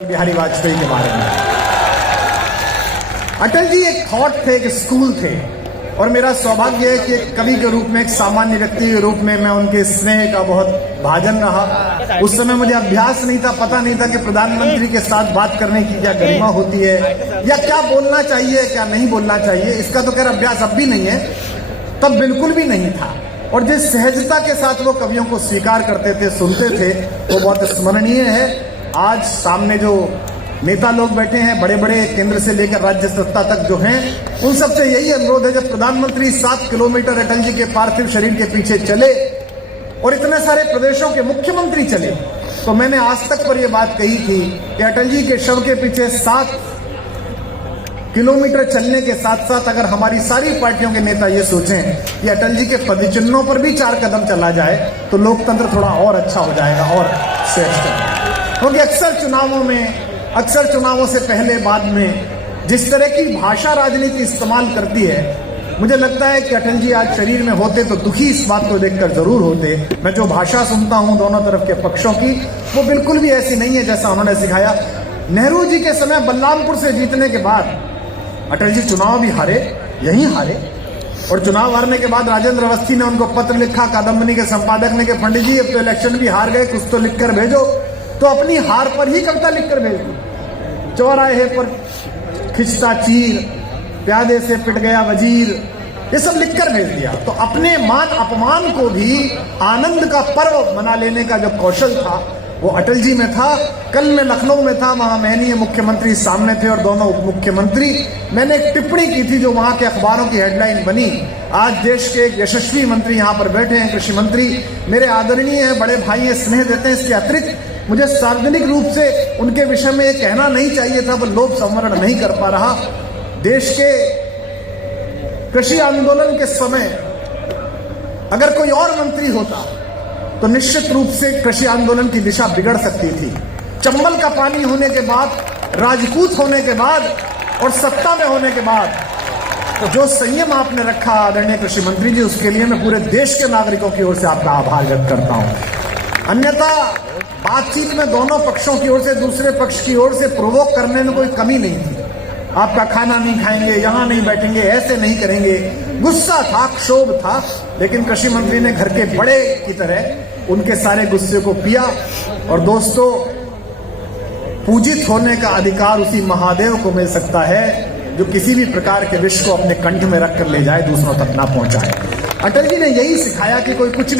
बिहारी वाजपेयी के बारे में। अटल जी एक थॉट थे, एक स्कूल थे, और मेरा सौभाग्य है कि एक कवि के रूप में, एक सामान्य व्यक्ति के रूप में मैं उनके स्नेह का बहुत भाजन रहा। उस समय मुझे अभ्यास नहीं था, पता नहीं था कि प्रधानमंत्री के साथ बात करने की क्या गरिमा होती है, या क्या बोलना चाहिए क्या नहीं बोलना चाहिए। इसका तो खैर अभ्यास अब भी नहीं है, तब बिल्कुल भी नहीं था। और जिस सहजता के साथ वो कवियों को स्वीकार करते थे, सुनते थे, वो बहुत स्मरणीय है। आज सामने जो नेता लोग बैठे हैं, बड़े बड़े केंद्र से लेकर राज्य सत्ता तक जो हैं, उन सबसे यही अनुरोध है, जब प्रधानमंत्री 7 किलोमीटर अटल जी के पार्थिव शरीर के पीछे चले और इतने सारे प्रदेशों के मुख्यमंत्री चले, तो मैंने आज तक पर यह बात कही थी कि अटल जी के शव के पीछे 7 किलोमीटर चलने के साथ साथ अगर हमारी सारी पार्टियों के नेता ये सोचें कि अटल जी के पदचिन्हों पर भी 4 कदम चला जाए तो लोकतंत्र थोड़ा और अच्छा हो जाएगा और श्रेष्ठ। क्योंकि अक्सर चुनावों से पहले बाद में जिस तरह की भाषा राजनीति इस्तेमाल करती है, मुझे लगता है कि अटल जी आज शरीर में होते तो दुखी इस बात को देखकर जरूर होते। मैं जो भाषा सुनता हूं दोनों तरफ के पक्षों की, वो बिल्कुल भी ऐसी नहीं है जैसा उन्होंने सिखाया। नेहरू जी के समय बलरामपुर से जीतने के बाद अटल जी चुनाव भी हारे, यहीं हारे, और चुनाव हारने के बाद राजेंद्र अवस्थी ने उनको पत्र लिखा, कादम्बनी के संपादक ने, कि पंडित जी अब तो इलेक्शन भी हार गए, कुछ तो लिखकर भेजो। तो अपनी हार पर ही कविता लिखकर भेज दी। चौराहे पर खिंचता चीर, प्यादे से पिट गया वजीर, ये सब लिखकर भेज दिया। तो अपने मान अपमान को भी आनंद का पर्व मना लेने का जो कौशल था, वो अटल जी में था। कल मैं लखनऊ में था, वहां महनीय मुख्यमंत्री सामने थे और दोनों उप मुख्यमंत्री। मैंने एक टिप्पणी की थी जो वहां के अखबारों की हेडलाइन बनी। आज देश के एक यशस्वी मंत्री यहां पर बैठे हैं, कृषि मंत्री, मेरे आदरणीय हैं, बड़े भाई हैं, स्नेह देते हैं। इसके अतिरिक्त मुझे सार्वजनिक रूप से उनके विषय में ये कहना नहीं चाहिए था, पर लोभ संवरण नहीं कर पा रहा। देश के कृषि आंदोलन के समय अगर कोई और मंत्री होता तो निश्चित रूप से कृषि आंदोलन की दिशा बिगड़ सकती थी। चंबल का पानी होने के बाद, राजपूत होने के बाद और सत्ता में होने के बाद तो जो संयम आपने रखा आदरणीय कृषि मंत्री जी, उसके लिए मैं पूरे देश के नागरिकों की ओर से आपका आभार व्यक्त करता हूं। अन्यथा बातचीत में दोनों पक्षों की ओर से, दूसरे पक्ष की ओर से प्रोवोक करने में कोई कमी नहीं थी। आपका खाना नहीं खाएंगे, यहां नहीं बैठेंगे, ऐसे नहीं करेंगे। गुस्सा था, क्षोभ था, लेकिन कृषि मंत्री ने घर के बड़े की तरह उनके सारे गुस्से को पिया। और दोस्तों, पूजित होने का अधिकार उसी महादेव को मिल सकता है जो किसी भी प्रकार के विष को अपने कंठ में रखकर ले जाए, दूसरों तक ना पहुंचाए। अटल जी ने यही सिखाया कि कोई कुछ भी